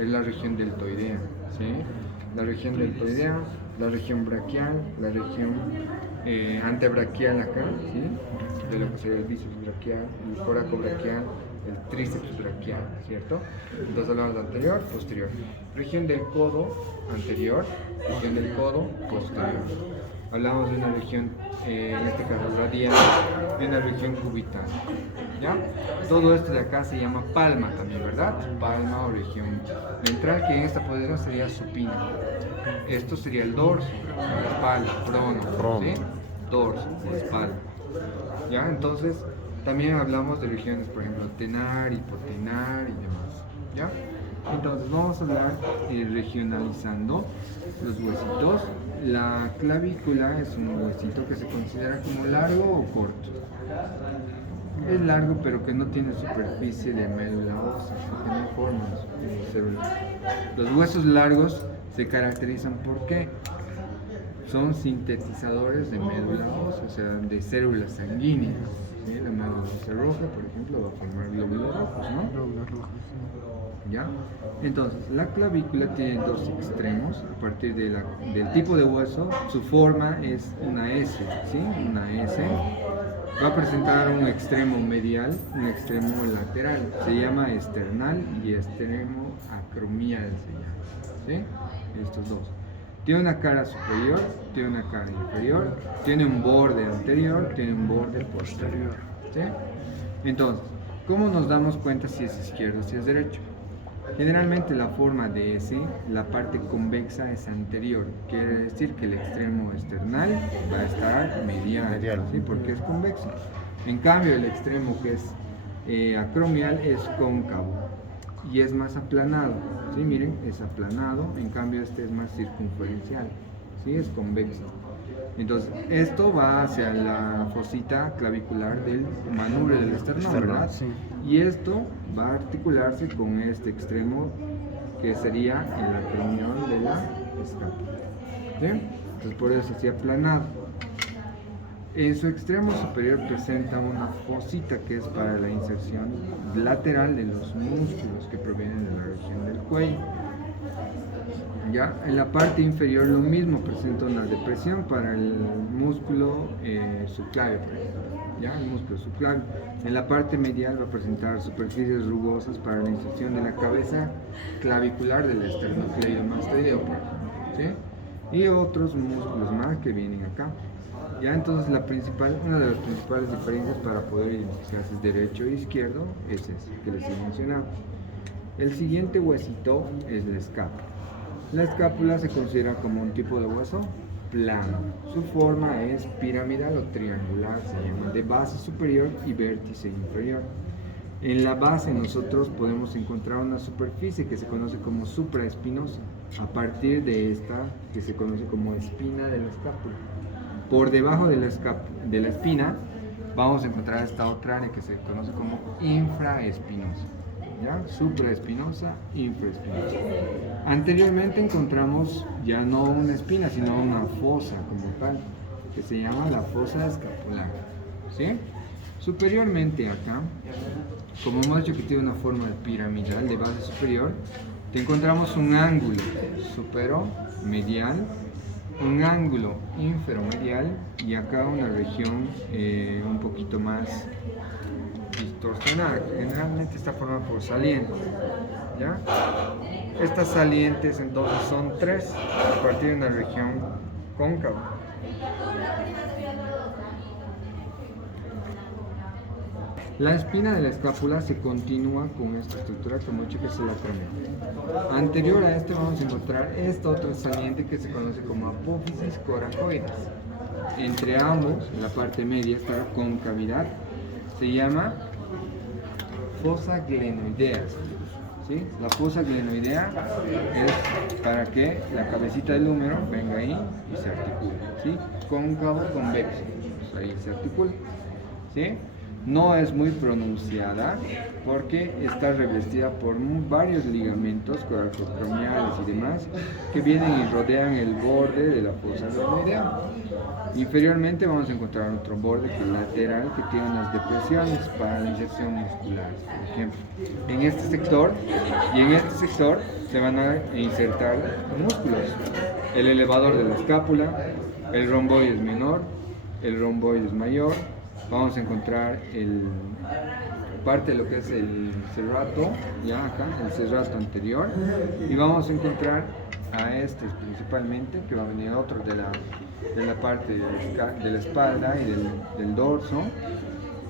es la región deltoidea, ¿sí? La región deltoidea, la región braquial, la región antebraquial acá, ¿sí? De lo que sería el bíceps braquial, el coraco braquial, el tríceps braquial, ¿cierto? Entonces hablamos de anterior, posterior. Región del codo anterior, región del codo posterior. Hablamos de una región, en este caso radial, de una región cubital, ¿ya? Todo esto de acá se llama palma también, ¿verdad? Palma o región ventral, que en esta posición sería supina. Esto sería el dorso, la espalda, prono, ¿sí? Dorso, la espalda. ¿Ya? Entonces, también hablamos de regiones, por ejemplo, tenar, hipotenar y demás. ¿Ya? Entonces, vamos a hablar regionalizando los huesitos. La clavícula es un huesito que se considera como largo o corto. Es largo, pero que no tiene superficie de médula ósea, que no forma células. Los huesos largos se caracterizan por qué? Son sintetizadores de médula ósea, o sea, de células sanguíneas. ¿Sí? La médula ósea roja, por ejemplo, va a formar glóbulos rojos, ¿no? Glóbulos rojos, sí. ¿Ya? Entonces, la clavícula tiene dos extremos. A partir del tipo de hueso, su forma es una S, ¿sí? Una S. Va a presentar un extremo medial, un extremo lateral. Se llama esternal y extremo acromial, se llama, ¿sí? Estos dos. Tiene una cara superior, tiene una cara inferior, tiene un borde anterior, tiene un borde posterior, ¿sí? Entonces, ¿cómo nos damos cuenta si es izquierdo o si es derecho? Generalmente la forma de S, la parte convexa es anterior, quiere decir que el extremo esternal va a estar medial, ¿sí? Porque es convexo. En cambio, el extremo que es acromial es cóncavo y es más aplanado, ¿sí? Miren, es aplanado, en cambio este es más circunferencial, ¿sí? Es convexo. Entonces, esto va hacia la fosita clavicular del manubrio del esternón, ¿verdad? Sí. Y esto va a articularse con este extremo que sería el acromion de la escápula, ¿sí? Entonces, por eso así aplanado. En su extremo superior presenta una fosita que es para la inserción lateral de los músculos que provienen de la región del cuello. ¿Ya? En la parte inferior lo mismo, presenta una depresión para el músculo subclavio, por ejemplo. ¿Ya? El músculo subclavio. En la parte medial va a presentar superficies rugosas para la inserción de la cabeza clavicular del esternocleidomastoideo, por ejemplo, ¿sí? Y otros músculos más que vienen acá. Ya, entonces una de las principales diferencias para poder identificar si es derecho e izquierdo es ese que les he mencionado. El siguiente huesito es la escápula. La escápula se considera como un tipo de hueso plano. Su forma es piramidal o triangular, se llama, de base superior y vértice inferior. En la base nosotros podemos encontrar una superficie que se conoce como supraespinosa, a partir de esta que se conoce como espina de la escápula. Por debajo de la espina vamos a encontrar esta otra área que se conoce como infraespinosa. ¿Ya? Supraespinosa, infraespinosa. Anteriormente encontramos ya no una espina, sino una fosa como tal, que se llama la fosa escapular, ¿sí? Superiormente acá, como hemos dicho que tiene una forma piramidal de base superior, encontramos un ángulo superomedial, un ángulo inferomedial y acá una región un poquito más distorsionada, que generalmente está formada por salientes, ¿ya? Estas salientes entonces son tres a partir de una región cóncava. La espina de la escápula se continúa con esta estructura que hemos dicho que es el acromion. Anterior a este vamos a encontrar esta otra saliente que se conoce como apófisis coracoides. Entre ambos, en la parte media, esta concavidad se llama fosa glenoidea, ¿sí? La fosa glenoidea es para que la cabecita del húmero venga ahí y se articule, ¿sí? Cóncavo, convexo, pues ahí se articula, ¿sí? No es muy pronunciada porque está revestida por varios ligamentos coracocromiales y demás que vienen y rodean el borde de la fosa glenoidea. Inferiormente vamos a encontrar otro borde que es lateral que tiene unas depresiones para la inserción muscular, por ejemplo. En este sector y en este sector se van a insertar músculos. El elevador de la escápula, el romboides menor, el romboides mayor. Vamos a encontrar parte de lo que es el serrato, ya acá, el serrato anterior, y vamos a encontrar a este principalmente, que va a venir otro de la parte de la espalda y del dorso,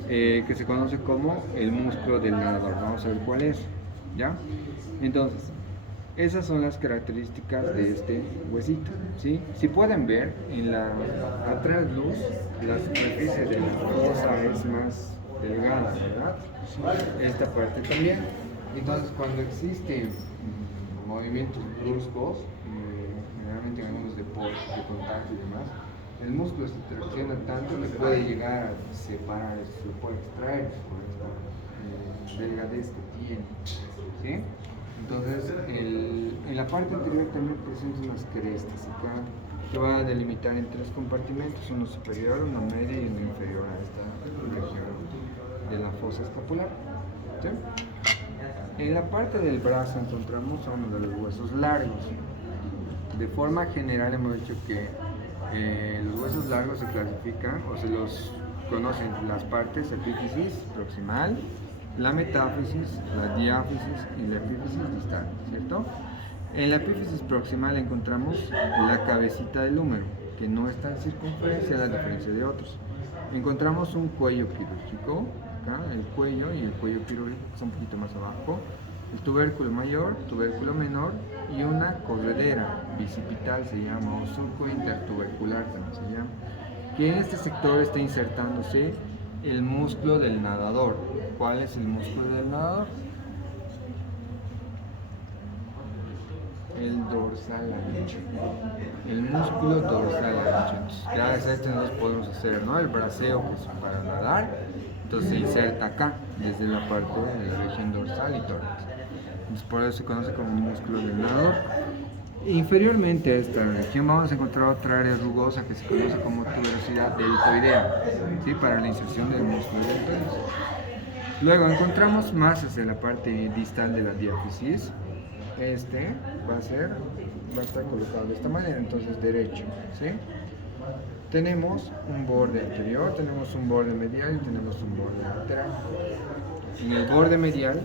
que se conoce como el músculo del nadador. Vamos a ver cuál es, ¿ya? Entonces, esas son las características de este huesito, ¿sí? Si pueden ver, a trasluz, la superficie de la fosa es más delgada, ¿verdad? Esta parte también. Entonces, cuando existen movimientos bruscos, generalmente en algunos deportes de contacto y demás, el músculo se tracciona tanto que puede llegar a separar, se puede extraer por esta delgadez que tiene, ¿sí? Entonces, en la parte anterior también presenta unas crestas acá que van a delimitar en 3 compartimentos, uno superior, uno medio y uno inferior a esta región de la fosa escapular, ¿sí? En la parte del brazo encontramos a uno de los huesos largos. De forma general hemos dicho que los huesos largos se clasifican o se los conocen las partes epífisis proximal, la metáfisis, la diáfisis y la epífisis distal, ¿cierto? En la epífisis proximal encontramos la cabecita del húmero, que no está en circunferencia a la diferencia de otros. Encontramos un cuello quirúrgico, acá, el cuello y el cuello quirúrgico que está un poquito más abajo, el tubérculo mayor, tubérculo menor y una corredera bicipital se llama, o surco intertubercular también se llama, que en este sector está insertándose el músculo del nadador. ¿Cuál es el músculo del nadador? El dorsal ancho. El músculo dorsal ancho. Entonces, gracias a este nos podemos hacer, ¿no? El braceo, que es para nadar. Entonces se inserta acá, desde la parte de la región dorsal y tórax. Entonces, por eso se conoce como músculo del nadador. Inferiormente a esta región vamos a encontrar otra área rugosa que se conoce como tuberosidad deltoidea, ¿sí? Para la inserción del músculo deltoides. Luego encontramos más hacia la parte distal de la diáfisis. Este va a estar colocado de esta manera, entonces derecho, ¿sí? Tenemos un borde anterior, tenemos un borde medial y tenemos un borde lateral. En el borde medial,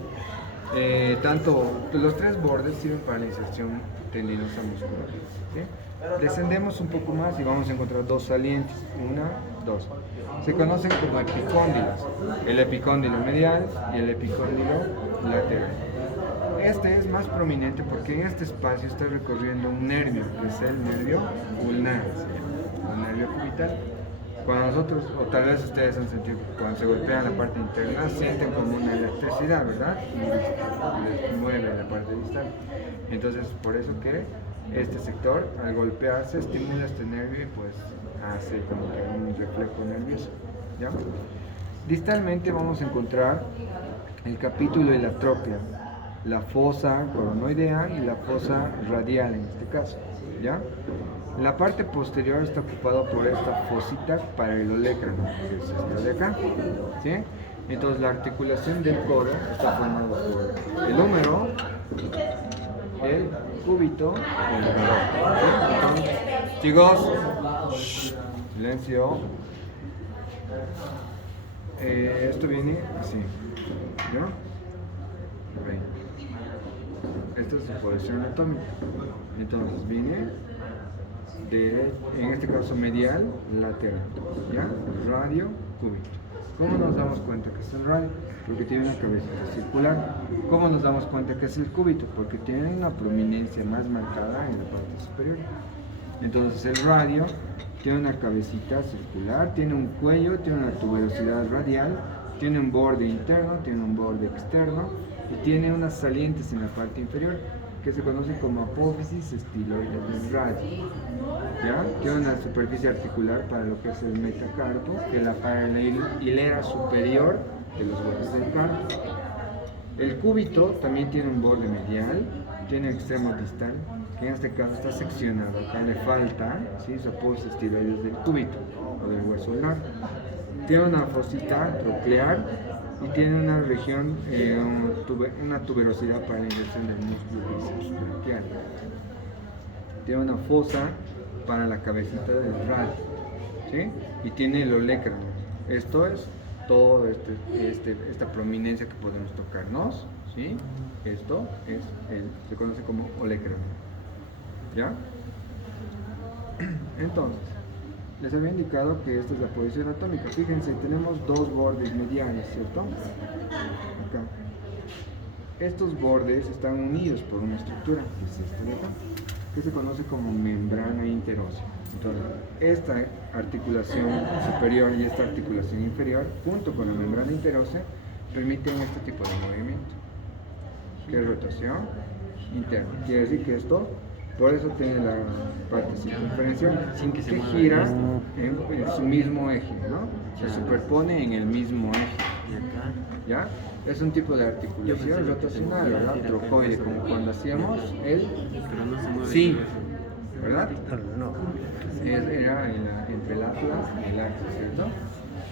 los 3 bordes sirven para la inserción tendinosa muscular, ¿sí? Descendemos un poco más y vamos a encontrar 2 salientes, 1, 2. Se conocen como epicóndilos, el epicóndilo medial y el epicóndilo lateral. Este es más prominente porque en este espacio está recorriendo un nervio, que es el nervio ulnar, el nervio cubital. Cuando nosotros, o tal vez ustedes han sentido que cuando se golpean la parte interna, sienten como una electricidad, ¿verdad? Y les mueve la parte distal. Entonces, por eso que este sector, al golpearse, estimula este nervio y pues hace como que un reflejo nervioso, ¿ya? Distalmente vamos a encontrar el capítulo de la trópea, la fosa coronoidea y la fosa radial en este caso, ¿ya? La parte posterior está ocupada por esta fosita paralelolecrano, que es esta de acá, ¿sí? Entonces la articulación del codo está formada por el húmero, el cúbito y el nadador, ¿sí? Entonces, chicos, silencio. Esto viene así, ¿ya? Ahí. Esta es su posición anatómica. Entonces viene en este caso medial, lateral, ¿ya? Radio, cúbito. ¿Cómo nos damos cuenta que es el radio? Porque tiene una cabecita circular. ¿Cómo nos damos cuenta que es el cúbito? Porque tiene una prominencia más marcada en la parte superior. Entonces el radio tiene una cabecita circular, tiene un cuello, tiene una tuberosidad radial, tiene un borde interno, tiene un borde externo y tiene unas salientes en la parte inferior que se conocen como apófisis estiloides del radio, ¿ya? Tiene una superficie articular para lo que es el metacarpo, que es para la hilera superior de los huesos del carpo. El cúbito también tiene un borde medial, tiene extremo distal, que en este caso está seccionado. Acá le falta, ¿sí?, su apófisis estiloides del cúbito o del hueso largo. Tiene una fosita troclear y tiene una región, una tuberosidad para la inyección del músculo bíceps. tiene una fosa para la cabecita del radio, ¿sí? Y tiene el olecranon. Esto es todo esta prominencia que podemos tocarnos, ¿sí? Esto se conoce como olecranon, ¿ya? Entonces, les había indicado que esta es la posición atómica. Fíjense, tenemos dos bordes mediales, ¿cierto? Acá. Estos bordes están unidos por una estructura, que es esta de acá, que se conoce como membrana interósea. Entonces, esta articulación superior y esta articulación inferior, junto con la membrana interósea, permiten este tipo de movimiento, que es rotación interna. Quiere decir que esto, por eso tiene la parte circunferencial, que gira en su mismo eje, ¿no? Se superpone en el mismo eje. ¿Ya? Es un tipo de articulación rotacional, ¿verdad? Trocoide, como cuando hacíamos el... Sí, ¿verdad? No. Era entre el atlas y el axis, ¿cierto?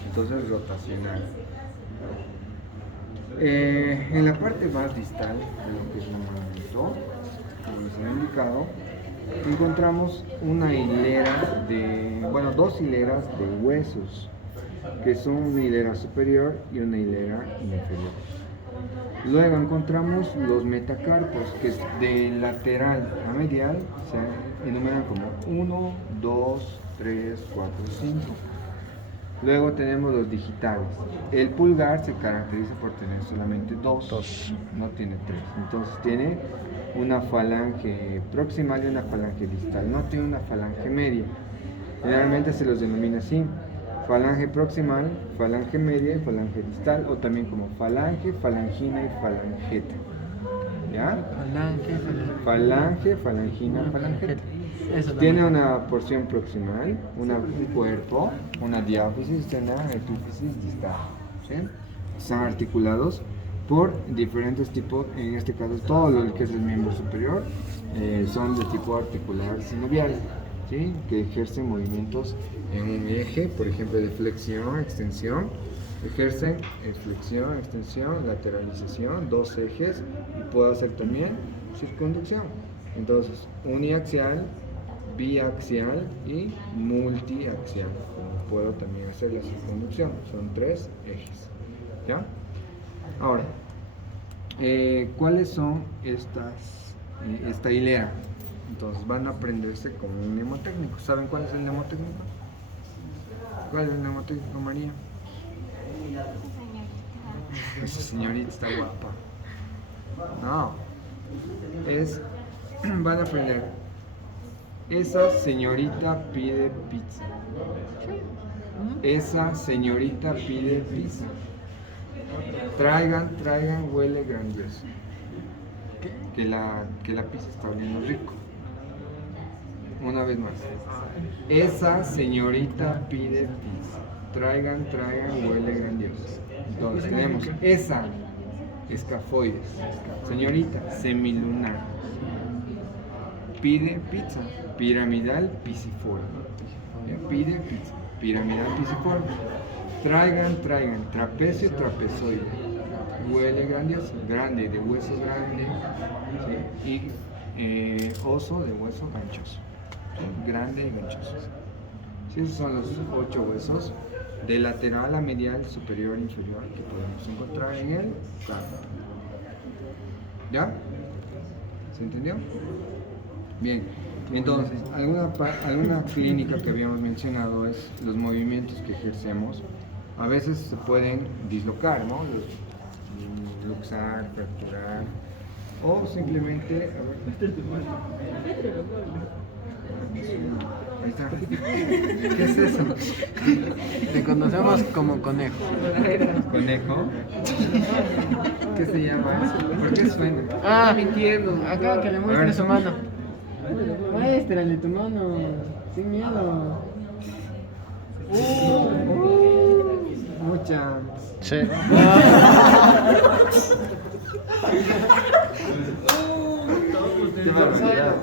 Entonces rotacional. En la parte más distal de lo que es un movimiento, como les he indicado, encontramos una hilera dos hileras de huesos, que son una hilera superior y una hilera inferior. Luego encontramos los metacarpos, que es de lateral a medial, se enumeran como 1, 2, 3, 4, 5. Luego tenemos los digitales. El pulgar se caracteriza por tener solamente dos, no tiene tres. Entonces tiene una falange proximal y una falange distal, no tiene una falange media. Generalmente se los denomina así: falange proximal, falange media y falange distal, o también como falange, falangina y falangeta. ¿Ya? Falange, falangina, falangeta. Tiene una porción proximal, un cuerpo, una diáfisis y una epífisis distal. ¿Sí? Están articulados por diferentes tipos, en este caso todo lo que es el miembro superior son de tipo articular sinovial, ¿sí? Que ejercen movimientos en un eje, por ejemplo de flexión, extensión, ejercen flexión, extensión, lateralización, dos ejes, y puedo hacer también circunducción. Entonces, uniaxial, biaxial y multiaxial. Puedo también hacer la circunducción, son tres ejes, ¿ya? Ahora, ¿cuáles son esta hilera? Entonces van a aprenderse con un mnemotécnico. ¿Saben cuál es el mnemotécnico? ¿Cuál es el mnemotécnico, María? Esa señorita está guapa. No, van a aprender: esa señorita pide pizza. Esa señorita pide pizza. Traigan, huele grandioso. Que la pizza está oliendo rico. Una vez más. Esa señorita pide pizza. Traigan, huele grandioso. Entonces tenemos esa, escafoides. Señorita, semilunar. Pide pizza. Piramidal, pisiforme. Pide pizza. Piramidal, pisiforme. Traigan, trapecio, trapezoide. Huele grandioso, grande, de huesos grandes, ¿sí? Y oso de hueso ganchoso, ¿sí? Grande y ganchoso. ¿Sí? Esos son los 8 huesos de lateral a medial, superior e inferior que podemos encontrar en el carpo. ¿Ya? ¿Se entendió? Bien, entonces, alguna clínica que habíamos mencionado es los movimientos que ejercemos. A veces se pueden dislocar, ¿no? Luxar, fracturar, o simplemente... Ahí está. ¿Qué es eso? Te conocemos como conejo. ¿Conejo? ¿Qué se llama eso? ¿Por qué suena? Ah, mintiendo. Acá que le muestre su mano. Muéstrale tu mano, sin miedo. Mucha. Sí. Qué barbaridad.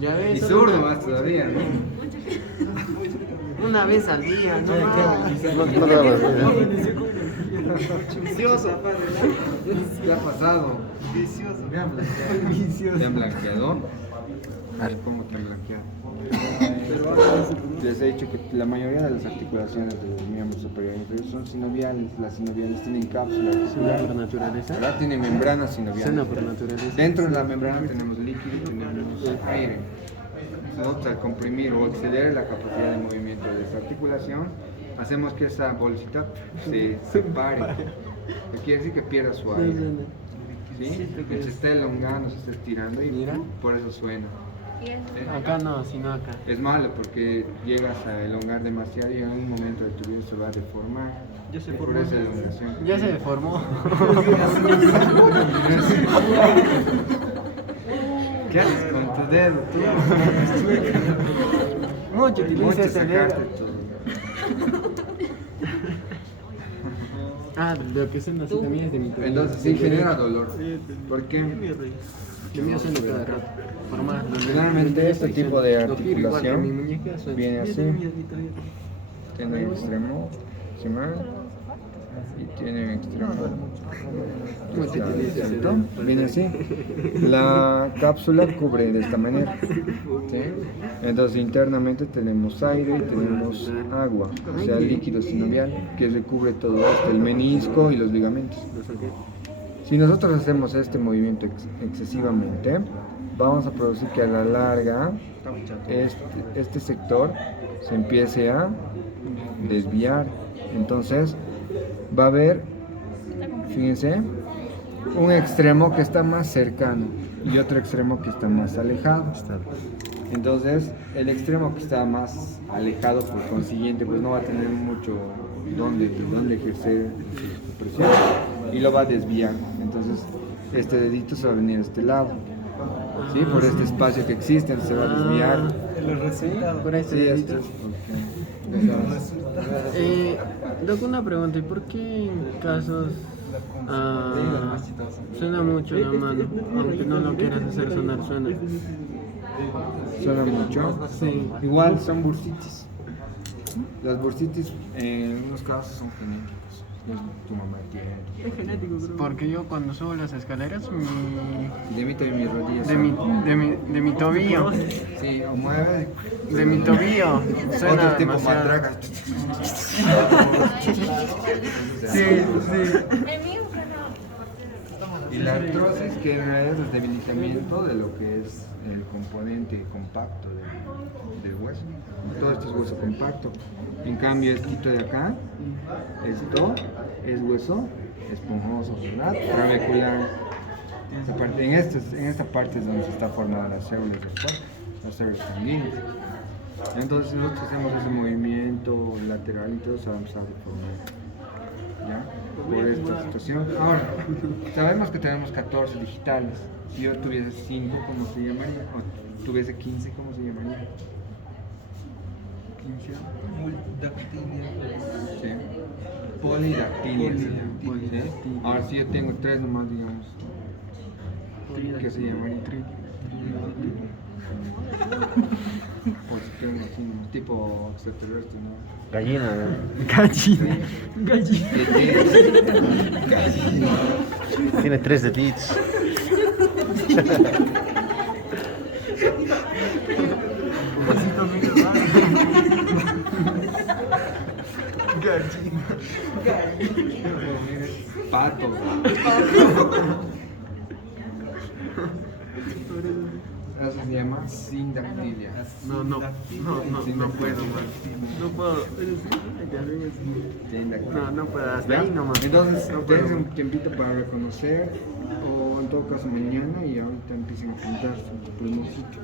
Ya ves. Y zurdo más todavía, ¿no? Una vez al día, ¿no? ¿Qué ha pasado? Vean blanqueador. A ver cómo está blanqueado. Les he dicho que la mayoría de las articulaciones de los miembros superiores son sinoviales. Las sinoviales tienen cápsula Seno articular. por naturaleza. Ahora tiene membrana sinovial. Seno por naturaleza. Dentro de la membrana tenemos líquido y tenemos aire. Nosotros al comprimir o exceder la capacidad de movimiento de esta articulación, hacemos que esa bolsita se separe. Lo quiere decir que pierda su aire. ¿Sí? Que se está elongando, se está estirando y Mira. por eso suena. ¿Sí? Acá no, sino acá. Es malo porque llegas a elongar demasiado y en un momento de tu vida se va a deformar. Por esa elongación. Ya se deformó. ¿Qué haces con tu dedo? Tú? Mucho utiliza Mucho ese dedo. sacaste todo. Ah, lo que son así también es de mi tobillo. Entonces sí genera dolor. ¿Por qué? Lo mío suena cada rato. Por más. Generalmente este tipo de Lo giro igual que articulación mi muñeca suena. viene así. Tiene un extremo proximal y tiene un extremo centro. Viene así. La cápsula cubre de esta manera. ¿Sí? Entonces internamente tenemos aire y tenemos agua, o sea líquido sinovial que recubre todo esto, el menisco y los ligamentos. Si nosotros hacemos este movimiento excesivamente, vamos a producir que a la larga este sector se empiece a desviar. Entonces va a haber, fíjense, un extremo que está más cercano y otro extremo que está más alejado. Entonces el extremo que está más alejado, por consiguiente, pues no va a tener mucho donde ejercer su presión y lo va a desviar. Entonces este dedito se va a venir a este lado, ¿sí? Por este espacio que existe, se va a desviar. Por este Sí, dedito. esto es Doc, una pregunta, ¿y por qué en casos suena mucho la mano, aunque no lo quieras hacer sonar, suena? suena mucho. Sí. Igual son bursitis. Las bursitis en algunos casos son genéticos. Tu mamá tiene. Es genético, bro. Porque yo cuando subo las escaleras, De mí también mis rodillas. de mi tobillo, Sí, o mueve. de mi tobillo, suena Otro tipo demasiado. matraca. Sí, sí. Y la artrosis, que en realidad es el debilitamiento de lo que es el componente compacto del hueso. Todo esto es hueso compacto. En cambio, esto de acá, esto es hueso esponjoso, ¿verdad? Trabecular. En esta parte es donde se está formando las células del cuerpo, las células sanguíneas. Entonces nosotros hacemos ese movimiento lateral y todo se va a empezar a deformar. ¿Ya? Por esta situación. Ahora, sabemos que tenemos 14 digitales. Si yo tuviese 5, ¿cómo se llamaría? O tuviese 15, ¿cómo se llamaría? 15. Sí. Polidactilia. ¿Sí? Ahora, si yo tengo 3 nomás, digamos, ¿qué se llamaría? O si tengo así, tipo extraterrestre, ¿no? Gallina, ¿no? Gallina. Gallina. Gallina. Tiene 3 deditos. Gallina. Pato. Eso se llama sindactilia. No puedo, man. No puedo. No puedo, hasta ahí nomás. Entonces, No puedo. dense un tiempito para reconocer, o en todo caso mañana, y ahorita empiecen a pintar su pulmoncito.